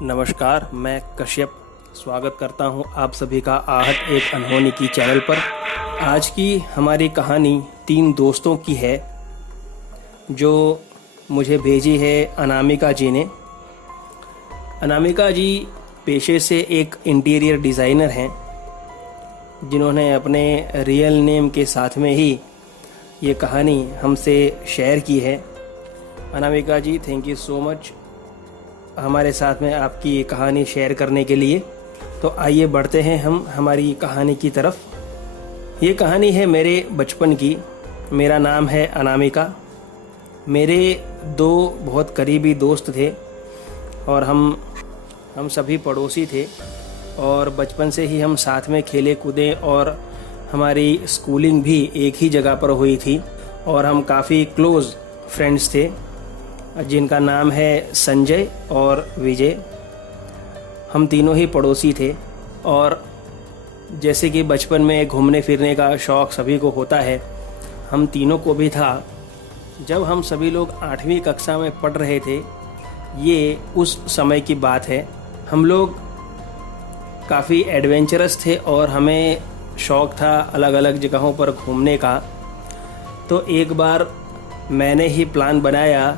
नमस्कार, मैं कश्यप स्वागत करता हूं आप सभी का आहट एक अनहोनी की चैनल पर। आज की हमारी कहानी 3 दोस्तों की है जो मुझे भेजी है अनामिका जी ने। अनामिका जी पेशे से एक इंटीरियर डिज़ाइनर हैं जिन्होंने अपने रियल नेम के साथ में ही ये कहानी हमसे शेयर की है। अनामिका जी, थैंक यू सो मच हमारे साथ में आपकी ये कहानी शेयर करने के लिए। तो आइए बढ़ते हैं हम हमारी कहानी की तरफ। ये कहानी है मेरे बचपन की। मेरा नाम है अनामिका। मेरे 2 बहुत करीबी दोस्त थे और हम सभी पड़ोसी थे और बचपन से ही हम साथ में खेले कूदे और हमारी स्कूलिंग भी एक ही जगह पर हुई थी और हम काफ़ी क्लोज़ फ्रेंड्स थे जिनका नाम है संजय और विजय। हम तीनों ही पड़ोसी थे और जैसे कि बचपन में घूमने फिरने का शौक़ सभी को होता है, हम तीनों को भी था। जब हम सभी लोग 8वीं कक्षा में पढ़ रहे थे, ये उस समय की बात है। हम लोग काफ़ी एडवेंचरस थे और हमें शौक़ था अलग अलग जगहों पर घूमने का। तो एक बार मैंने ही प्लान बनाया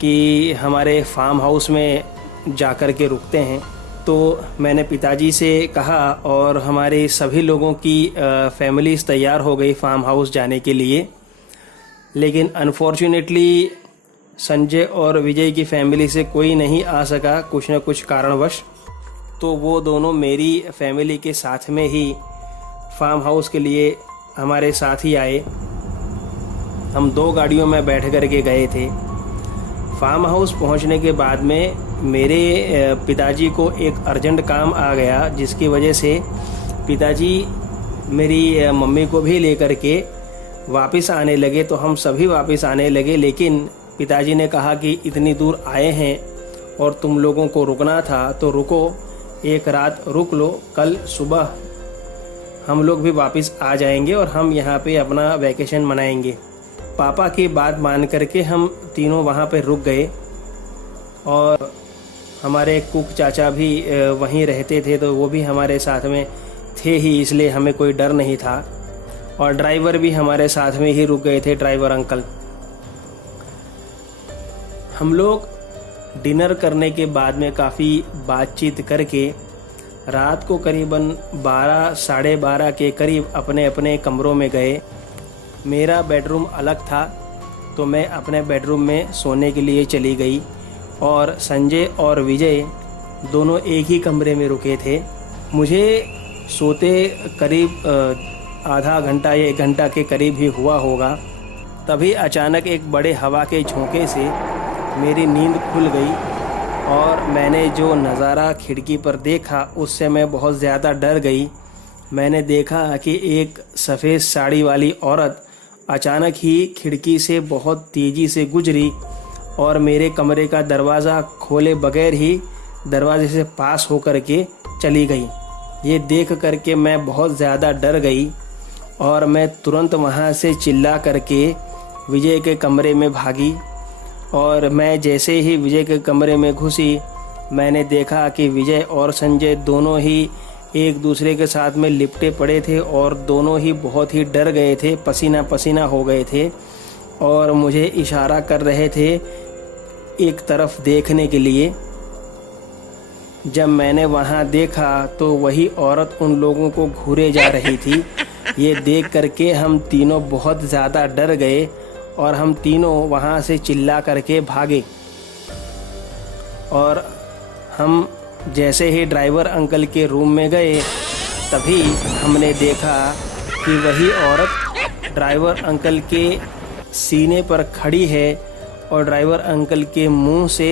कि हमारे फार्म हाउस में जाकर के रुकते हैं। तो मैंने पिताजी से कहा और हमारे सभी लोगों की फैमिलीज़ तैयार हो गई फार्म हाउस जाने के लिए। लेकिन अनफॉर्चुनेटली संजय और विजय की फैमिली से कोई नहीं आ सका कुछ न कुछ कारणवश। तो वो दोनों मेरी फैमिली के साथ में ही फार्म हाउस के लिए हमारे साथ ही आए। हम 2 गाड़ियों में बैठ कर के गए थे। फार्म हाउस पहुंचने के बाद में मेरे पिताजी को एक अर्जेंट काम आ गया, जिसकी वजह से पिताजी मेरी मम्मी को भी लेकर के वापस आने लगे। तो हम सभी वापस आने लगे, लेकिन पिताजी ने कहा कि इतनी दूर आए हैं और तुम लोगों को रुकना था तो रुको, एक रात रुक लो, कल सुबह हम लोग भी वापस आ जाएंगे और हम यहाँ पे अपना वैकेशन मनाएंगे। पापा की बात मान करके हम तीनों वहाँ पे रुक गए और हमारे कुक चाचा भी वहीं रहते थे, तो वो भी हमारे साथ में थे ही, इसलिए हमें कोई डर नहीं था। और ड्राइवर भी हमारे साथ में ही रुक गए थे, ड्राइवर अंकल। हम लोग डिनर करने के बाद में काफ़ी बातचीत करके रात को करीबन 12 साढ़े 12 के करीब अपने अपने कमरों में गए। मेरा बेडरूम अलग था तो मैं अपने बेडरूम में सोने के लिए चली गई और संजय और विजय दोनों एक ही कमरे में रुके थे। मुझे सोते करीब आधा घंटा या 1 घंटा के करीब ही हुआ होगा। तभी अचानक एक बड़े हवा के झोंके से मेरी नींद खुल गई और मैंने जो नज़ारा खिड़की पर देखा उससे मैं बहुत ज़्यादा डर गई। मैंने देखा कि एक सफ़ेद साड़ी वाली औरत अचानक ही खिड़की से बहुत तेज़ी से गुजरी और मेरे कमरे का दरवाज़ा खोले बगैर ही दरवाजे से पास होकर के चली गई। ये देख करके मैं बहुत ज़्यादा डर गई और मैं तुरंत वहाँ से चिल्ला करके विजय के कमरे में भागी। और मैं जैसे ही विजय के कमरे में घुसी, मैंने देखा कि विजय और संजय दोनों ही एक दूसरे के साथ में लिपटे पड़े थे और दोनों ही बहुत ही डर गए थे, पसीना पसीना हो गए थे और मुझे इशारा कर रहे थे एक तरफ देखने के लिए। जब मैंने वहाँ देखा तो वही औरत उन लोगों को घूरे जा रही थी। ये देख करके हम तीनों बहुत ज़्यादा डर गए और हम तीनों वहाँ से चिल्ला करके भागे। और हम जैसे ही ड्राइवर अंकल के रूम में गए, तभी हमने देखा कि वही औरत ड्राइवर अंकल के सीने पर खड़ी है और ड्राइवर अंकल के मुंह से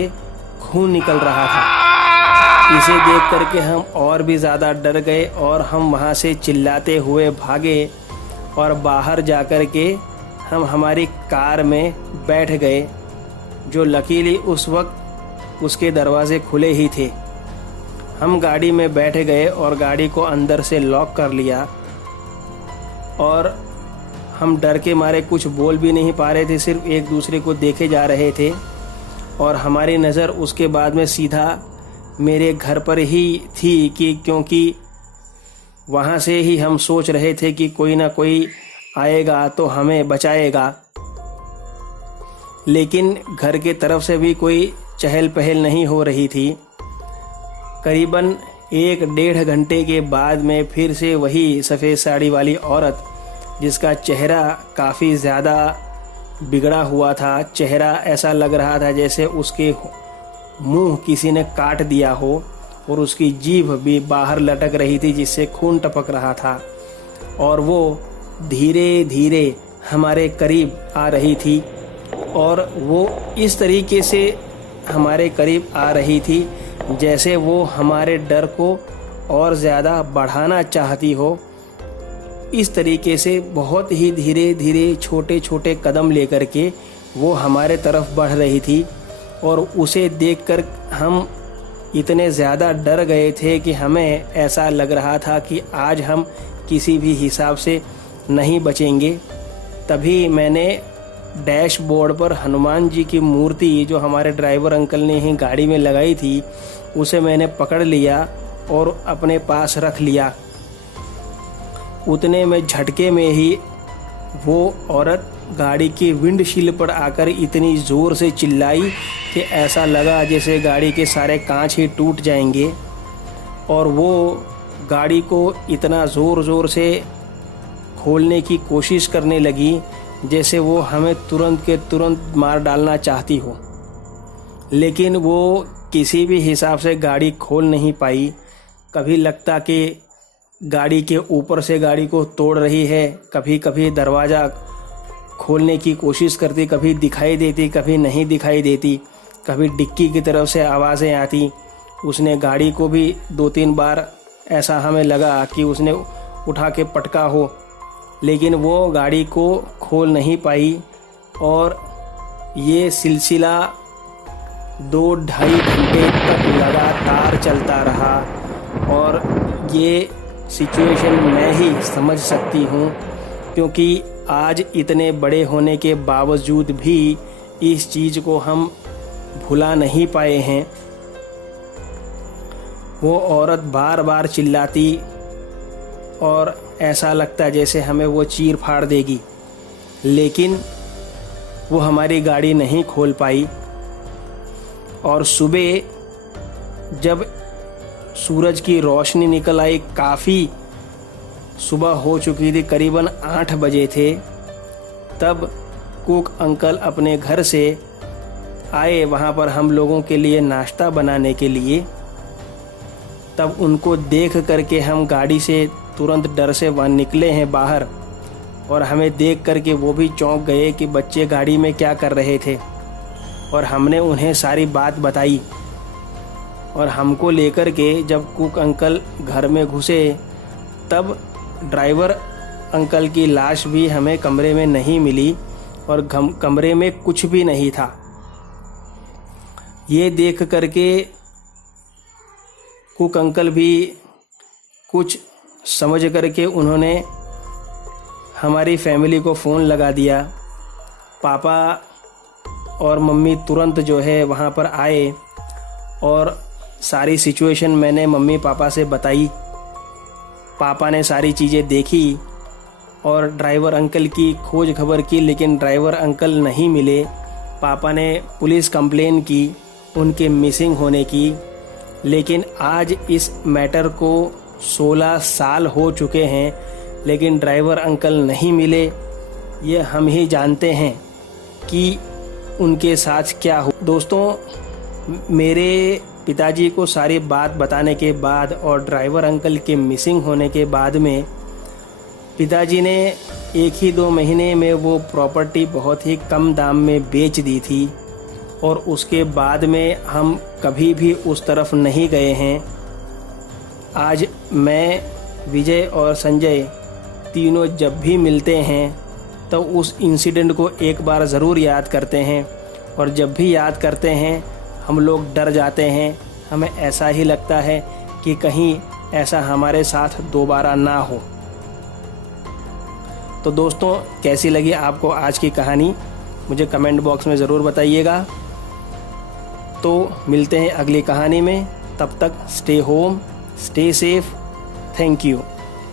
खून निकल रहा था। इसे देख करके हम और भी ज़्यादा डर गए और हम वहाँ से चिल्लाते हुए भागे और बाहर जा कर के हम हमारी कार में बैठ गए, जो लकीली उस वक्त उसके दरवाजे खुले ही थे। हम गाड़ी में बैठ गए और गाड़ी को अंदर से लॉक कर लिया और हम डर के मारे कुछ बोल भी नहीं पा रहे थे, सिर्फ एक दूसरे को देखे जा रहे थे। और हमारी नज़र उसके बाद में सीधा मेरे घर पर ही थी कि क्योंकि वहाँ से ही हम सोच रहे थे कि कोई ना कोई आएगा तो हमें बचाएगा, लेकिन घर के तरफ से भी कोई चहल पहल नहीं हो रही थी। करीबन 1-1.5 घंटे के बाद में फिर से वही सफ़ेद साड़ी वाली औरत, जिसका चेहरा काफ़ी ज़्यादा बिगड़ा हुआ था, चेहरा ऐसा लग रहा था जैसे उसके मुंह किसी ने काट दिया हो और उसकी जीभ भी बाहर लटक रही थी जिससे खून टपक रहा था, और वो धीरे धीरे हमारे करीब आ रही थी। और वो इस तरीके से हमारे करीब आ रही थी जैसे वो हमारे डर को और ज़्यादा बढ़ाना चाहती हो। इस तरीके से बहुत ही धीरे धीरे छोटे छोटे कदम लेकर के वो हमारे तरफ बढ़ रही थी, और उसे देखकर हम इतने ज़्यादा डर गए थे कि हमें ऐसा लग रहा था कि आज हम किसी भी हिसाब से नहीं बचेंगे। तभी मैंने डैशबोर्ड पर हनुमान जी की मूर्ति जो हमारे ड्राइवर अंकल ने ही गाड़ी में लगाई थी, उसे मैंने पकड़ लिया और अपने पास रख लिया। उतने में झटके में ही वो औरत गाड़ी की विंडशील्ड पर आकर इतनी ज़ोर से चिल्लाई कि ऐसा लगा जैसे गाड़ी के सारे कांच ही टूट जाएंगे, और वो गाड़ी को इतना ज़ोर से खोलने की कोशिश करने लगी जैसे वो हमें तुरंत के तुरंत मार डालना चाहती हो। लेकिन वो किसी भी हिसाब से गाड़ी खोल नहीं पाई। कभी लगता कि गाड़ी के ऊपर से गाड़ी को तोड़ रही है, कभी कभी दरवाज़ा खोलने की कोशिश करती, कभी दिखाई देती कभी नहीं दिखाई देती, कभी डिक्की की तरफ से आवाज़ें आती। उसने गाड़ी को भी 2-3 बार ऐसा हमें लगा कि उसने उठा के पटका हो, लेकिन वो गाड़ी को खोल नहीं पाई। और ये सिलसिला 2-2.5 घंटे तक लगातार चलता रहा, और ये सिचुएशन मैं ही समझ सकती हूँ, क्योंकि आज इतने बड़े होने के बावजूद भी इस चीज़ को हम भुला नहीं पाए हैं। वो औरत बार बार चिल्लाती और ऐसा लगता जैसे हमें वो चीर फाड़ देगी, लेकिन वो हमारी गाड़ी नहीं खोल पाई। और सुबह जब सूरज की रोशनी निकल आई, काफ़ी सुबह हो चुकी थी, करीबन 8 बजे थे, तब कुक अंकल अपने घर से आए वहाँ पर हम लोगों के लिए नाश्ता बनाने के लिए। तब उनको देख करके हम गाड़ी से तुरंत डर से वहाँ निकले हैं बाहर, और हमें देख करके वो भी चौंक गए कि बच्चे गाड़ी में क्या कर रहे थे। और हमने उन्हें सारी बात बताई, और हमको लेकर के जब कुक अंकल घर में घुसे तब ड्राइवर अंकल की लाश भी हमें कमरे में नहीं मिली, और कमरे में कुछ भी नहीं था। ये देख करके कुक अंकल भी कुछ समझ करके उन्होंने हमारी फैमिली को फ़ोन लगा दिया। पापा और मम्मी तुरंत जो है वहाँ पर आए, और सारी सिचुएशन मैंने मम्मी पापा से बताई। पापा ने सारी चीज़ें देखी और ड्राइवर अंकल की खोज खबर की, लेकिन ड्राइवर अंकल नहीं मिले। पापा ने पुलिस कंप्लेन की उनके मिसिंग होने की, लेकिन आज इस मैटर को 16 साल हो चुके हैं, लेकिन ड्राइवर अंकल नहीं मिले। ये हम ही जानते हैं कि उनके साथ क्या हो। दोस्तों, मेरे पिताजी को सारी बात बताने के बाद और ड्राइवर अंकल के मिसिंग होने के बाद में पिताजी ने 1-2 महीने में वो प्रॉपर्टी बहुत ही कम दाम में बेच दी थी, और उसके बाद में हम कभी भी उस तरफ नहीं गए हैं। आज मैं, विजय और संजय तीनों जब भी मिलते हैं तो उस इंसिडेंट को एक बार ज़रूर याद करते हैं, और जब भी याद करते हैं हम लोग डर जाते हैं। हमें ऐसा ही लगता है कि कहीं ऐसा हमारे साथ दोबारा ना हो। तो दोस्तों, कैसी लगी आपको आज की कहानी, मुझे कमेंट बॉक्स में ज़रूर बताइएगा। तो मिलते हैं अगली कहानी में। तब तक stay home, stay safe. Thank you.